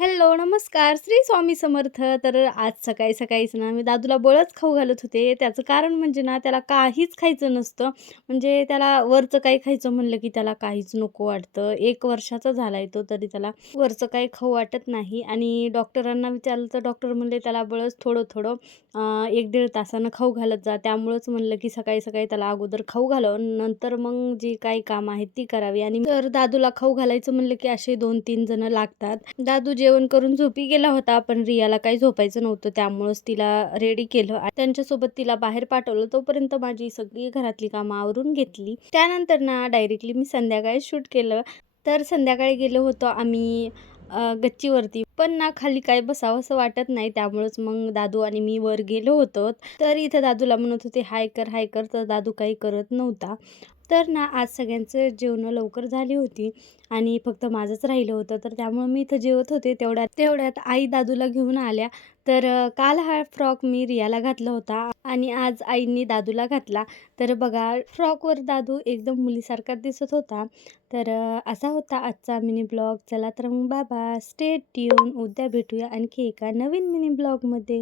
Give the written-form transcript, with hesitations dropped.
Hello, नमस्कार. श्री स्वामी समर्थ. तर आज सकाळी-सकाळीच ना, मी दादूला बळच खाऊ घालत होते. त्याचं कारण म्हणजे ना, त्याला काहीच खायचं नसतं. म्हणजे त्याला वरचं काही खायचं म्हणलं, की त्याला काहीच नको वाटतं. 1 वर्षाचा झालाय तो, तरी त्याला वरचं काही खाऊ वाटत नाही. आणि डॉक्टरांना विचारलं, तर डॉक्टर म्हणले, "त्याला बळच थोडं-थोडं 1-1.5 तासानं खाऊ घालत जा." त्यामुळंच म्हणलं, की सकाळी-सकाळी त्याला अगोदर खाऊ घालावं, नंतर मग जी काही कामं आहेत ती करावी. आणि तर दादूला खाऊ घालायचं म्हणलं, की असे 2-3 जण लागतात. दादू जेवण करून झोपी गेला होता, पण रियाला काही झोपायचं नव्हतं. त्यामुळंच तिला रेडी केलं आणि त्यांच्यासोबत तिला बाहेर पाठवलं. तोपर्यंत माझी सगळी घरातली कामं आवरून घेतली. त्यानंतर ना डायरेक्टली मी संध्याकाळी शूट केलं. तर संध्याकाळी गेलो होतो आम्ही गच्चीवरती. पण ना खाली काही बसावंसं वाटत नाही. त्यामुळेच मग दादू आणि मी वर गेलो होतो. तर इथं दादूला म्हणत होते, "हाय कर, हाय कर." तर दादू काही करत नव्हता. तर ना आज सगळ्यांचं जेवणं लवकर झाली होती आणि फक्त माझंच राहिलं होतं. तर त्यामुळं मी इथं जेवत होते. तेवढ्यात आई दादूला घेऊन आल्या. तर काल हा फ्रॉक मी रियाला घातला होता आणि आज आईंनी दादूला घातला. तर बघा फ्रॉकवर दादू एकदम मुलीसारखा दिसत होता. तर असा होता आजचा मिनी ब्लॉग. चला तर मग बाय बाय. Stay tune. उद्या भेटूया आणखी एका नवीन मिनी ब्लॉगमध्ये.